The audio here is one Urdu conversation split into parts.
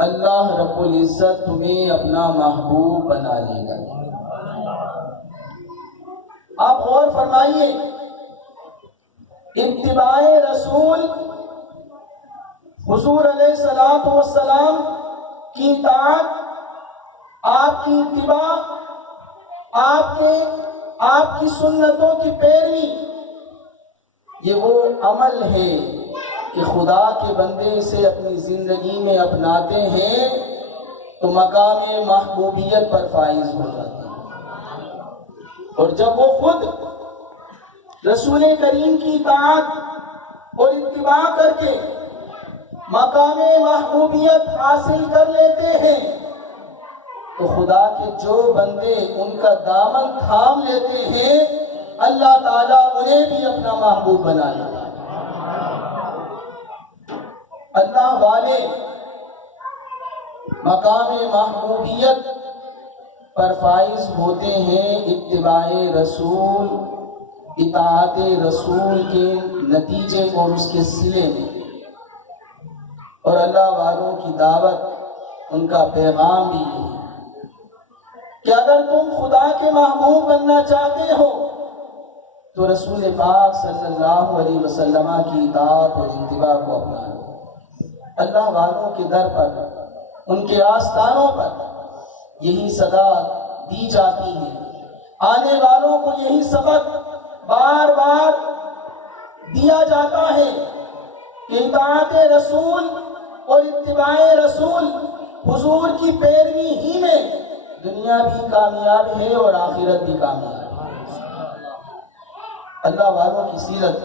اللہ رب العزت تمہیں اپنا محبوب بنا لے گا۔ آپ غور فرمائیے، اتباع رسول حضور علیہ الصلوۃ والسلام کی اطاعت، آپ کی اتباع، آپ کی سنتوں کی پیروی، یہ وہ عمل ہے کہ خدا کے بندے اسے اپنی زندگی میں اپناتے ہیں تو مقام محبوبیت پر فائز ہو جاتے ہیں۔ اور جب وہ خود رسول کریم کی اطاعت اور اتباع کر کے مقام محبوبیت حاصل کر لیتے ہیں تو خدا کے جو بندے ان کا دامن تھام لیتے ہیں اللہ تعالیٰ انہیں بھی اپنا محبوب بنا لیتا ہے۔ اللہ والے مقام محبوبیت پر فائز ہوتے ہیں اتباع رسول، اطاعت رسول کے نتیجے اور اس کے صلے میں، اور اللہ والوں کی دعوت، ان کا پیغام بھی ہے کہ اگر تم خدا کے محبوب بننا چاہتے ہو تو رسول پاک صلی اللہ علیہ وسلم کی اطاعت اور اتباع کو اپنانا۔ اللہ والوں کے در پر، ان کے آستانوں پر یہی صدا دی جاتی ہے، آنے والوں کو یہی سبق بار بار دیا جاتا ہے کہ اطاعت رسول اور اتباع رسول، حضور کی پیروی ہی میں دنیا بھی کامیاب ہے اور آخرت بھی کامیاب ہے۔ اللہ والوں کی سیرت،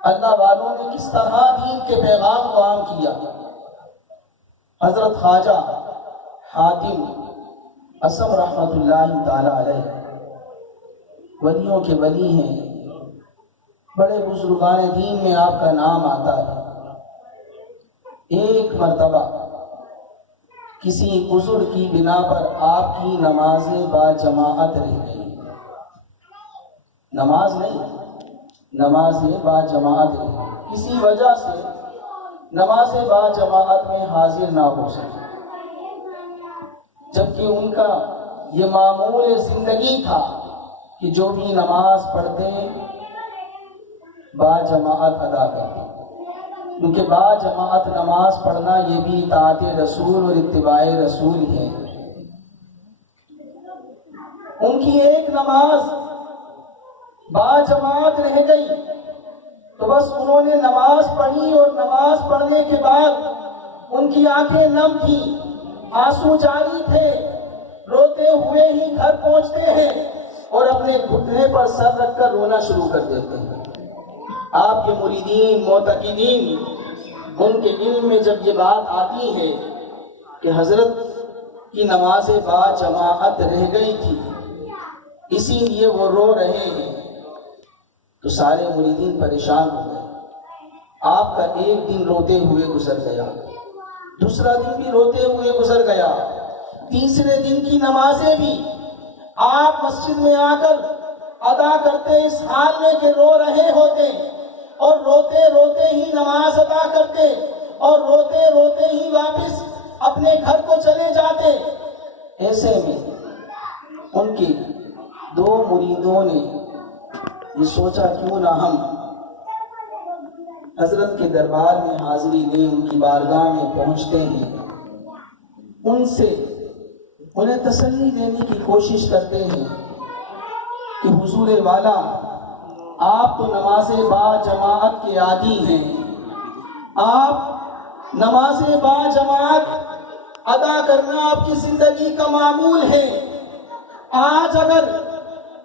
اللہ والوں نے کس طرح دین کے پیغام کو عام کیا۔ حضرت خواجہ حاتم اسم رحمۃ اللہ تعالی علیہ ولیوں کے ولی ہیں، بڑے بزرگان دین میں آپ کا نام آتا ہے۔ ایک مرتبہ کسی عذر کی بنا پر آپ کی نماز با جماعت رہ گئی، نماز نہیں، نماز با جماعت رہ گئی، کسی وجہ سے نماز با جماعت میں حاضر نہ ہو سکے، جبکہ ان کا یہ معمول زندگی تھا کہ جو بھی نماز پڑھتے با جماعت ادا کرتے، کیونکہ با جماعت نماز پڑھنا یہ بھی اطاعت رسول اور اتباع رسول ہے۔ ان کی ایک نماز با جماعت رہ گئی تو بس انہوں نے نماز پڑھی، اور نماز پڑھنے کے بعد ان کی آنکھیں نم تھی، آنسو جاری تھے، روتے ہوئے ہی گھر پہنچتے ہیں اور اپنے گھٹنے پر سر رکھ کر رونا شروع کر دیتے ہیں۔ آپ کے مریدین، معتقدین، ان کے علم میں جب یہ بات آتی ہے کہ حضرت کی نماز با جماعت رہ گئی تھی اسی لیے وہ رو رہے ہیں، تو سارے مریدین پریشان ہو گئے۔ آپ کا ایک دن روتے ہوئے گزر گیا، دوسرا دن بھی روتے ہوئے گزر گیا، تیسرے دن کی نمازیں بھی آپ مسجد میں آ کر ادا کرتے اس حال میں کہ رو رہے ہوتے، اور روتے روتے ہی نماز ادا کرتے، اور روتے روتے ہی واپس اپنے گھر کو چلے جاتے۔ ایسے میں ان کے دو مریدوں نے یہ سوچا کیوں نہ ہم حضرت کے دربار میں حاضری دیں، ان کی بارگاہ میں پہنچتے ہیں، ان سے انہیں تسلی دینے کی کوشش کرتے ہیں کہ حضور والا، آپ تو نماز با جماعت کے عادی ہیں، آپ نماز با جماعت ادا کرنا آپ کی زندگی کا معمول ہے۔ آج اگر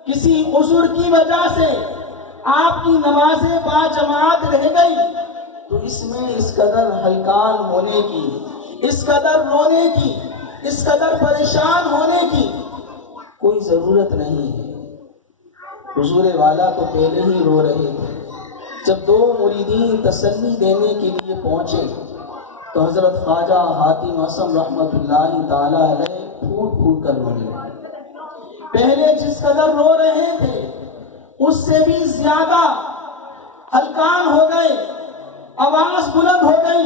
کسی عذر کی وجہ سے آپ کی نماز با جماعت رہ گئی تو اس میں اس قدر ہلکان ہونے کی، اس قدر رونے کی، اس قدر پریشان ہونے کی کوئی ضرورت نہیں ہے۔ حضور والا تو پہلے ہی رو رہے تھے۔ جب دو مریدین تسلی دینے کے لیے پہنچے تو حضرت خواجہ حاتم اسم رحمۃ اللہ تعالی علیہ پھوٹ پھوٹ کر رونے لگے۔ پہلے جس قدر رو رہے تھے اس سے بھی زیادہ ہلکان ہو گئے، آواز بلند ہو گئی،